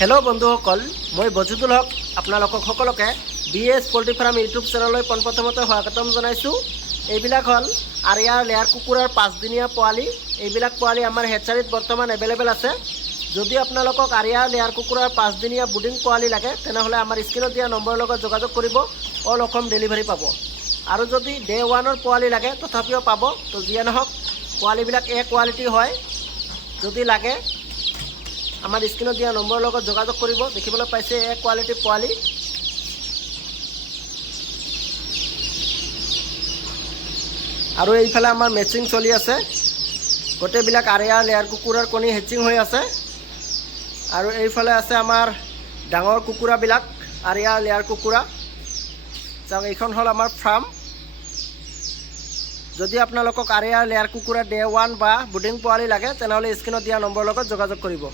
Hello बंधुসকল मैं बजुदुल हक আপোনালোকক সকলকে বিএছ পোল্ট্ৰি ফাৰ্ম ইউটিউব চেনেললৈ পোনপ্ৰথমতে স্বাগতম জনাইছোঁ। এইবিলাক হ'ল আৰিয়াৰ লেয়াৰ কুকুৰাৰ 5 দিনীয়া পোৱালি। এইবিলাক পোৱালি আমাৰ হেচাৰীত বৰ্তমান এভেইলেবল আছে। যদি আপোনালোকক আৰিয়াৰ লেয়াৰ কুকুৰাৰ 5 দিনীয়া বুডিং পোৱালি লাগে তেনেহ'লে আমাৰ স্ক্ৰীনত দিয়া নম্বৰৰ লগত যোগাযোগ কৰিব। অল অসম ডেলিভাৰী পাব। আৰু যদি ডে 1ৰ পোৱালি লাগে তথাপিও পাব। তো যিয়ে নহওক পোৱালিবিলাক এ কোৱালিটি হয়। যদি লাগে আমাৰ স্ক্ৰিনত দিয়া নম্বৰেৰ লগত যোগাযোগ কৰব। দেখিবলৈ পাইছে এক কোয়ালিটি পোৱালি। আৰু এইফালে আমাৰ মেচিং চলি আছে। গোটেইবিলাক আৰিয়াৰ লেয়াৰ কুকুৰাৰ কণী হেচিং হৈ আছে। আৰু এইফালে আছে আমাৰ ডাঙৰ কুকুৰাবিলাক আৰিয়াৰ লেয়াৰ কুকুৰা। যাওক এইখন হ'ল আমাৰ ফাৰ্ম। যদি আপোনালোকক আৰিয়াৰ লেয়াৰ কুকুৰা ডে 1 বা বুডিং পোৱালি লাগে তেনেহ'লে স্ক্ৰীনত দিয়া নম্বৰৰ লগত যোগাযোগ কৰিব।